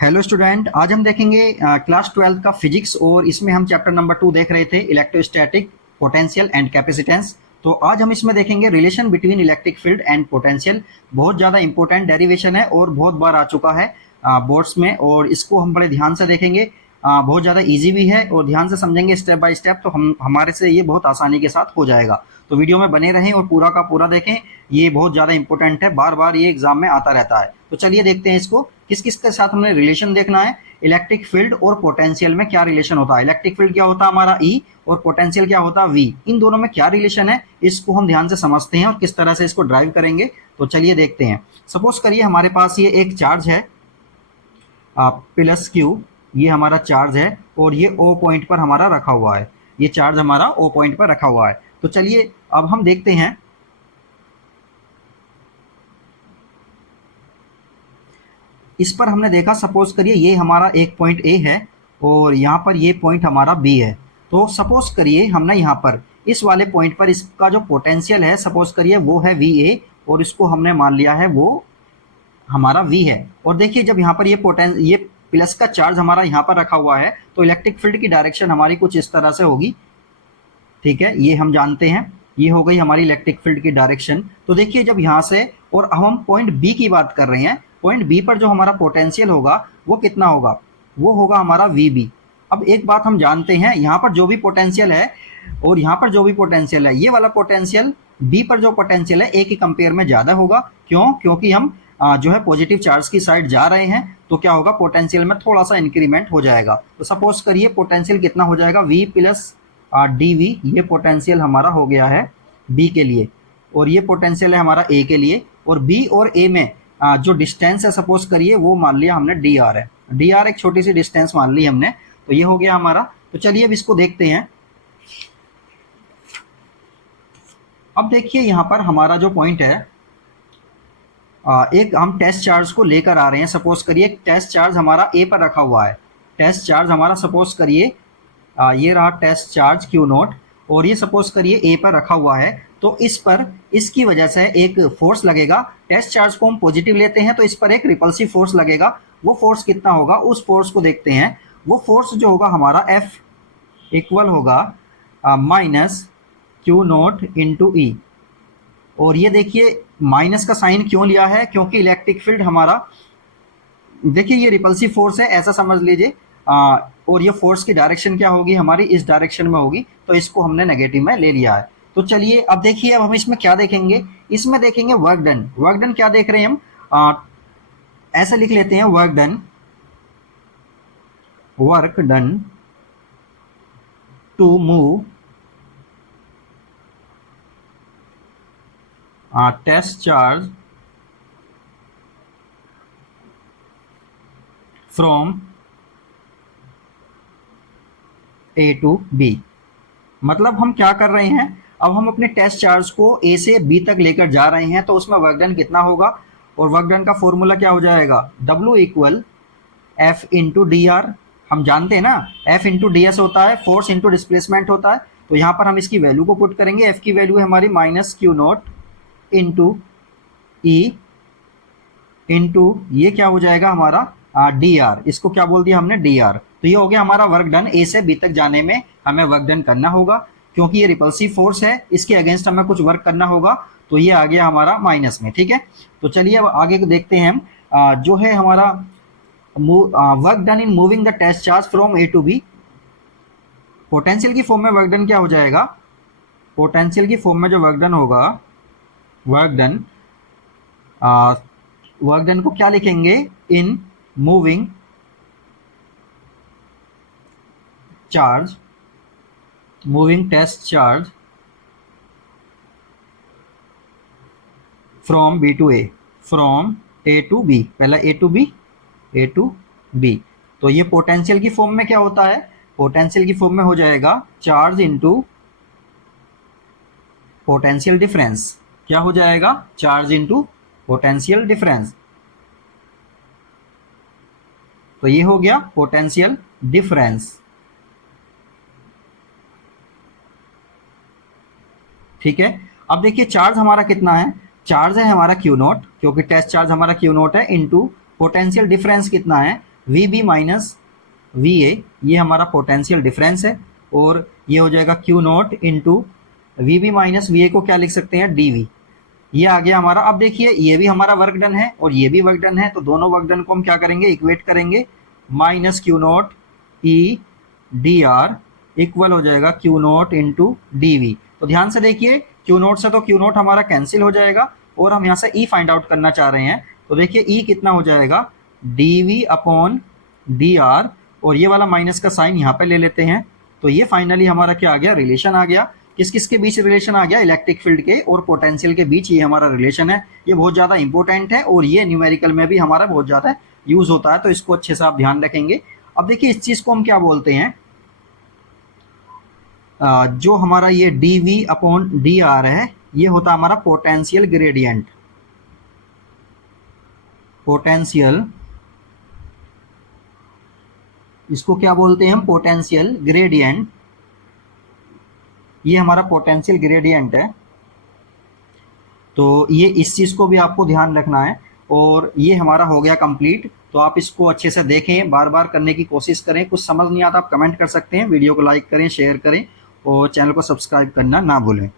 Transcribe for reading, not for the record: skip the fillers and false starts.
Hello student, आज हम देखेंगे क्लास 12 का फिजिक्स और इसमें हम चैप्टर नंबर 2 देख रहे थे इलेक्ट्रोस्टैटिक पोटेंशियल एंड कैपेसिटेंस। तो आज हम इसमें देखेंगे relation between electric field and potential. बहुत ज़्यादा इंपॉर्टेंट डेरिवेशन है और बहुत बार आ चुका है बोर्ड्स में, और इसको हम बड़े ध्यान से देखेंगे। बहुत ज़्यादा इजी भी है और ध्यान से समझेंगे स्टेप बाय स्टेप, तो हम हमारे से ये बहुत आसानी के साथ हो जाएगा। तो वीडियो में बने रहें और पूरा का पूरा देखें, ये बहुत ज़्यादा इंपॉर्टेंट है, बार बार ये एग्जाम में आता रहता है। तो चलिए देखते हैं इसको, किस किस के साथ हमने रिलेशन देखना है। इलेक्ट्रिक फील्ड और पोटेंशियल में क्या रिलेशन होता है, इलेक्ट्रिक फील्ड क्या होता है हमारा E और पोटेंशियल क्या होता है V, इन दोनों में क्या रिलेशन है, इसको हम ध्यान से समझते हैं और किस तरह से इसको ड्राइव करेंगे। तो चलिए देखते हैं। सपोज करिए हमारे पास ये एक चार्ज है प्लस Q, ये हमारा चार्ज है और ये O पॉइंट पर हमारा रखा हुआ है। ये चार्ज हमारा O पॉइंट पर रखा हुआ है। तो चलिए अब हम देखते हैं, इस पर हमने देखा, सपोज करिए ये हमारा एक पॉइंट A है और यहाँ पर ये पॉइंट हमारा B है। तो सपोज करिए हमने यहाँ पर इस वाले पॉइंट पर इसका जो पोटेंशियल है, सपोज करिए वो है VA और इसको हमने मान लिया है वो हमारा V है। और देखिए जब यहाँ पर ये प्लस का चार्ज हमारा यहाँ पर रखा हुआ है, तो इलेक्ट्रिक फील्ड की डायरेक्शन हमारी कुछ इस तरह से होगी। ठीक है, ये हम जानते हैं, ये हो गई हमारी इलेक्ट्रिक फील्ड की डायरेक्शन। तो देखिए जब यहाँ से, और अब हम पॉइंट बी की बात कर रहे हैं, पॉइंट बी पर जो हमारा पोटेंशियल होगा वो कितना होगा, वो होगा हमारा VB। अब एक बात हम जानते हैं, यहाँ पर जो भी पोटेंशियल है और यहाँ पर जो भी पोटेंशियल है, ये वाला पोटेंशियल बी पर जो पोटेंशियल है A के कंपेयर में ज़्यादा होगा। क्यों? क्योंकि हम जो है पॉजिटिव चार्ज की साइड जा रहे हैं, तो क्या होगा, पोटेंशियल में थोड़ा सा इंक्रीमेंट हो जाएगा। तो सपोज करिए पोटेंशियल कितना हो जाएगा, V प्लस DV, ये पोटेंशियल हमारा हो गया है B के लिए, और ये पोटेंशियल है हमारा A के लिए। और B और A में जो डिस्टेंस है, सपोज करिए वो मान लिया हमने DR है, DR एक छोटी सी डिस्टेंस मान ली हमने, तो ये हो गया हमारा। तो चलिए अब इसको देखते हैं। अब देखिए यहाँ पर हमारा जो पॉइंट है, एक हम टेस्ट चार्ज को लेकर आ रहे हैं। सपोज करिए टेस्ट चार्ज हमारा A पर रखा हुआ है, टेस्ट चार्ज हमारा सपोज करिए ये रहा टेस्ट चार्ज Q0, और ये सपोज करिए A पर रखा हुआ है। तो इस पर, इसकी वजह से एक फोर्स लगेगा। टेस्ट चार्ज को हम पॉजिटिव लेते हैं तो इस पर एक रिपल्सिव फोर्स लगेगा। वो फोर्स कितना होगा, उस फोर्स को देखते हैं। वो फोर्स जो होगा हमारा F इक्वल होगा माइनस Q0 इंटू E। और ये देखिए माइनस का साइन क्यों लिया है, क्योंकि इलेक्ट्रिक फील्ड हमारा, देखिए ये रिपल्सिव फोर्स है ऐसा समझ लीजिए, और ये फोर्स की डायरेक्शन क्या होगी हमारी, इस डायरेक्शन में होगी, तो इसको हमने नेगेटिव में ले लिया है। तो चलिए अब देखिए, अब हम इसमें क्या देखेंगे, इसमें देखेंगे वर्क डन। वर्क डन क्या देख रहे हैं हम, ऐसा लिख लेते हैं, work done, work done to move test charge from A to B। मतलब हम क्या कर रहे हैं, अब हम अपने टेस्ट चार्ज को A से B तक लेकर जा रहे हैं, तो उसमें वर्क डन कितना होगा, और वर्क डन का फॉर्मूला क्या हो जाएगा, W equal F into DR। हम जानते हैं ना, F इंटू DS होता है, फोर्स इंटू डिस्प्लेसमेंट होता है। तो यहाँ पर हम इसकी वैल्यू को पुट करेंगे, F की वैल्यू है हमारी minus Q0 into E into ये क्या हो जाएगा हमारा DR, इसको क्या बोल दिया हमने, DR। तो ये हो गया हमारा वर्क डन, A से B तक जाने में हमें वर्क डन करना होगा, क्योंकि ये रिपल्सिव फोर्स है, इसके अगेंस्ट हमें कुछ वर्क करना होगा, तो ये आ गया हमारा माइनस में। ठीक है, तो चलिए अब आगे देखते हैं हम, जो है हमारा work done in moving the test charge from A to B। Potential की फॉर्म में वर्क डन क्या हो जाएगा, पोटेंशियल की फॉर्म में जो वर्क डन होगा, वर्क डन को क्या लिखेंगे, in moving charge, moving test charge from B to A, from A to B, पहला A to B, A to B। तो ये पोटेंशियल की फॉर्म में क्या होता है, पोटेंशियल की फॉर्म में हो जाएगा चार्ज इनटू पोटेंशियल डिफरेंस। क्या हो जाएगा, चार्ज इनटू पोटेंशियल डिफरेंस। तो ये हो गया पोटेंशियल डिफरेंस। ठीक है, अब देखिए चार्ज हमारा कितना है, चार्ज है हमारा Q0, क्योंकि टेस्ट चार्ज हमारा Q0 है, इनटू पोटेंशियल डिफरेंस कितना है, V B minus V A, ये हमारा पोटेंशियल डिफरेंस है, और ये हो जाएगा Q naught into V B minus V A को क्या लिख सकते हैं, डी वी। ये आ गया हमारा। अब देखिए ये भी हमारा वर्क डन है और ये भी वर्क डन है, तो दोनों वर्क डन को हम क्या करेंगे, इक्वेट करेंगे। Minus Q naught E D R equal हो जाएगा Q naught into D V. तो ध्यान से देखिए, क्यू नॉट से तो क्यू नॉट हमारा कैंसिल हो जाएगा, और हम यहाँ से ई फाइंड आउट करना चाह रहे हैं। तो देखिए ई कितना हो जाएगा, D V upon D R, और ये वाला माइनस का साइन यहाँ पे ले लेते हैं। तो ये फाइनली हमारा क्या आ गया, रिलेशन आ गया। किस किस के बीच रिलेशन आ गया, इलेक्ट्रिक फील्ड के और पोटेंशियल के बीच ये हमारा रिलेशन है। ये बहुत ज़्यादा इंपॉर्टेंट है और ये न्यूमेरिकल में भी हमारा बहुत ज़्यादा यूज़ होता है, तो इसको अच्छे से आप ध्यान रखेंगे। अब देखिए इस चीज़ को हम क्या बोलते हैं, जो हमारा ये D V upon D R है, ये होता है हमारा पोटेंशियल ग्रेडियंट। पोटेंशियल, इसको क्या बोलते हैं हम, पोटेंशियल ग्रेडियंट। ये हमारा पोटेंशियल ग्रेडियंट है। तो ये इस चीज़ को भी आपको ध्यान रखना है। और ये हमारा हो गया कंप्लीट। तो आप इसको अच्छे से देखें, बार बार करने की कोशिश करें। कुछ समझ नहीं आता आप कमेंट कर सकते हैं, वीडियो को लाइक करें, शेयर करें और चैनल को सब्सक्राइब करना ना भूलें।